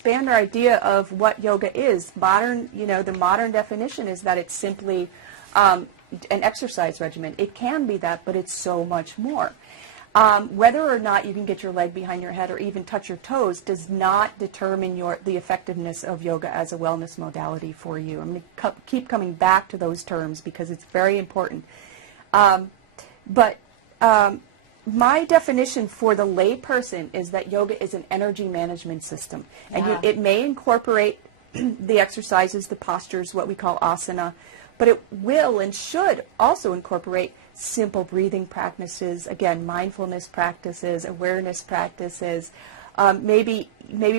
expand our idea of what yoga is. The modern definition is that it's simply an exercise regimen. It can be that, but it's so much more. Whether or not you can get your leg behind your head or even touch your toes does not determine the effectiveness of yoga as a wellness modality for you. I'm going to keep coming back to those terms because it's very important. My definition for the lay person is that yoga is an energy management system. And it may incorporate the exercises, the postures, what we call asana, but it will and should also incorporate simple breathing practices, again, mindfulness practices, awareness practices. Maybe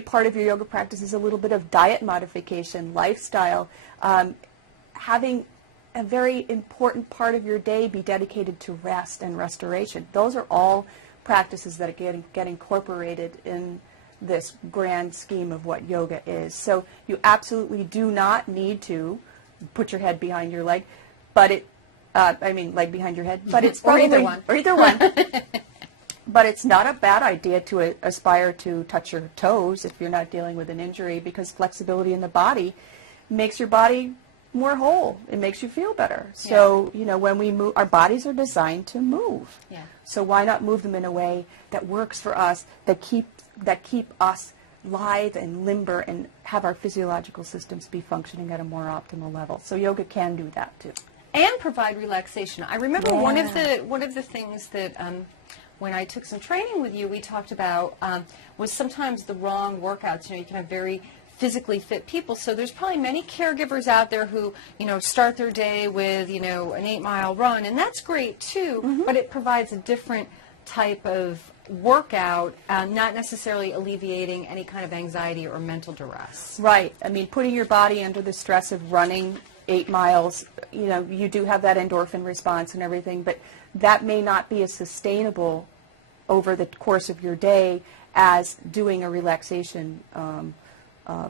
part of your yoga practice is a little bit of diet modification, lifestyle, having a very important part of your day be dedicated to rest and restoration. Those are all practices that get incorporated in this grand scheme of what yoga is. So you absolutely do not need to put your head behind your leg, but leg behind your head, but it's probably, or either one. But it's not a bad idea to aspire to touch your toes if you're not dealing with an injury, because flexibility in the body makes your body more whole. It makes you feel better. So, when we move, our bodies are designed to move. Yeah. So why not move them in a way that works for us, that keep us lithe and limber and have our physiological systems be functioning at a more optimal level. So yoga can do that too. And provide relaxation. I remember one of the things that when I took some training with you, we talked about was sometimes the wrong workouts. You can have very physically fit people. So there's probably many caregivers out there who, start their day with, an 8-mile run, and that's great too, but it provides a different type of workout, not necessarily alleviating any kind of anxiety or mental duress. Right. Putting your body under the stress of running 8 miles, you do have that endorphin response and everything, but that may not be as sustainable over the course of your day as doing a relaxation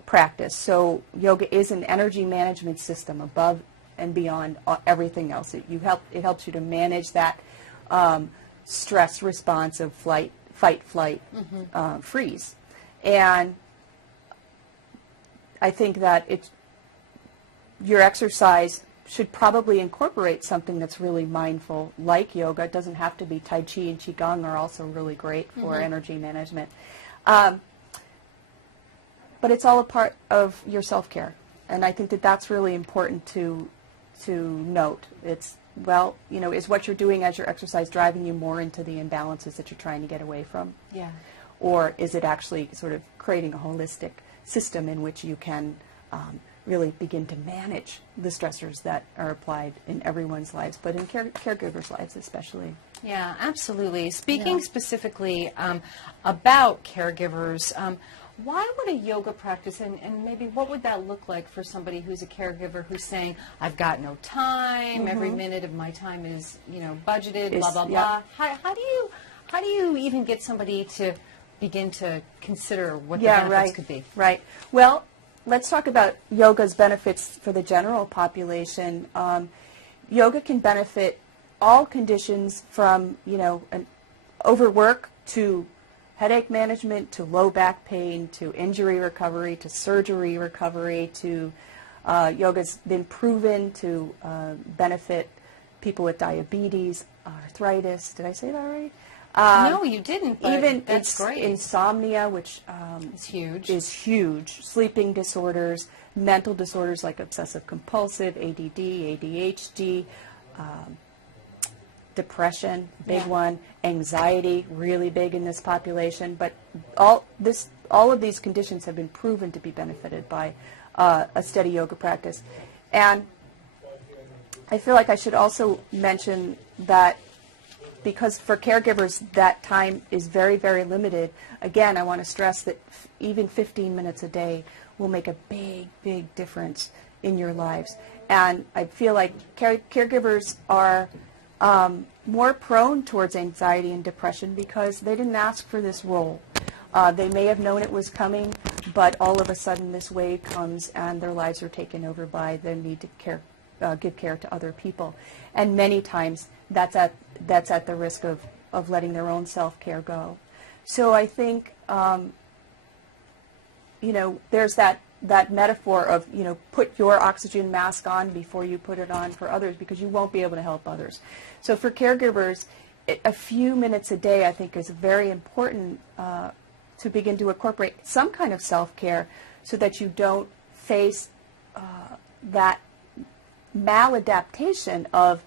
practice. So yoga is an energy management system above and beyond everything else. It helps you to manage that stress response of fight, flight, freeze. And I think that your exercise should probably incorporate something that's really mindful, like yoga. It doesn't have to be Tai Chi and Qigong are also really great for energy management. But it's all a part of your self-care. And I think that that's really important to note. Is what you're doing as your exercise driving you more into the imbalances that you're trying to get away from? Yeah. Or is it actually sort of creating a holistic system in which you can really begin to manage the stressors that are applied in everyone's lives, but in caregivers' lives especially? Yeah, absolutely. Speaking specifically about caregivers, why would a yoga practice, and maybe what would that look like for somebody who's a caregiver who's saying, I've got no time, every minute of my time is, budgeted, blah, blah, blah. How do you even get somebody to begin to consider what the benefits could be? Right. Well, let's talk about yoga's benefits for the general population. Yoga can benefit all conditions from, an overwork to headache management, to low back pain, to injury recovery, to surgery recovery, to yoga's been proven to benefit people with diabetes, arthritis. Did I say that right? No, you didn't, but even that's great. Insomnia, which is huge, sleeping disorders, mental disorders like obsessive compulsive, ADD, ADHD, depression, big one, anxiety, really big in this population. But all of these conditions have been proven to be benefited by a steady yoga practice. And I feel like I should also mention that because for caregivers that time is very, very limited, again, I want to stress that even 15 minutes a day will make a big, big difference in your lives. And I feel like caregivers are more prone towards anxiety and depression because they didn't ask for this role. They may have known it was coming, but all of a sudden this wave comes and their lives are taken over by their need to give care to other people. And many times that's at the risk of letting their own self-care go. So I think there's that metaphor of, put your oxygen mask on before you put it on for others, because you won't be able to help others. So for caregivers, a few minutes a day, I think, is very important to begin to incorporate some kind of self-care so that you don't face that maladaptation of,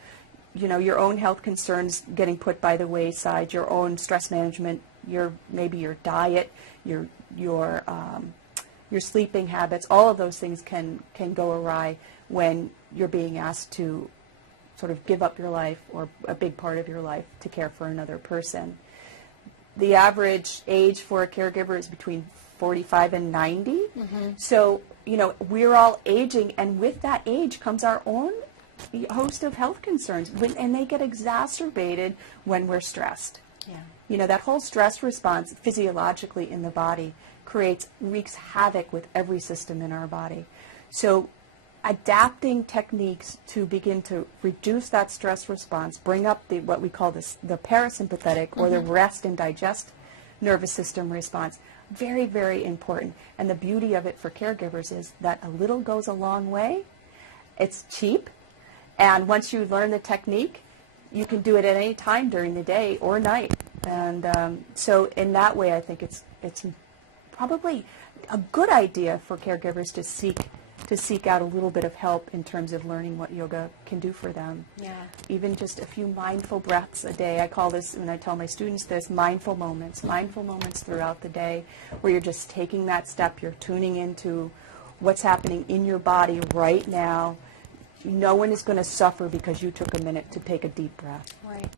your own health concerns getting put by the wayside, your own stress management, maybe your diet, your sleeping habits. All of those things can go awry when you're being asked to sort of give up your life or a big part of your life to care for another person. The average age for a caregiver is between 45 and 90. Mm-hmm. So, we're all aging, and with that age comes our own host of health concerns, and they get exacerbated when we're stressed. Yeah. That whole stress response physiologically in the body wreaks havoc with every system in our body. So adapting techniques to begin to reduce that stress response, bring up what we call the parasympathetic or the rest and digest nervous system response, very, very important. And the beauty of it for caregivers is that a little goes a long way. It's cheap. And once you learn the technique, you can do it at any time during the day or night. And so in that way, I think it's probably a good idea for caregivers to seek out a little bit of help in terms of learning what yoga can do for them. Yeah. Even just a few mindful breaths a day. I call this, when I tell my students this, mindful moments throughout the day where you're just taking that step, you're tuning into what's happening in your body right now. No one is going to suffer because you took a minute to take a deep breath. Right.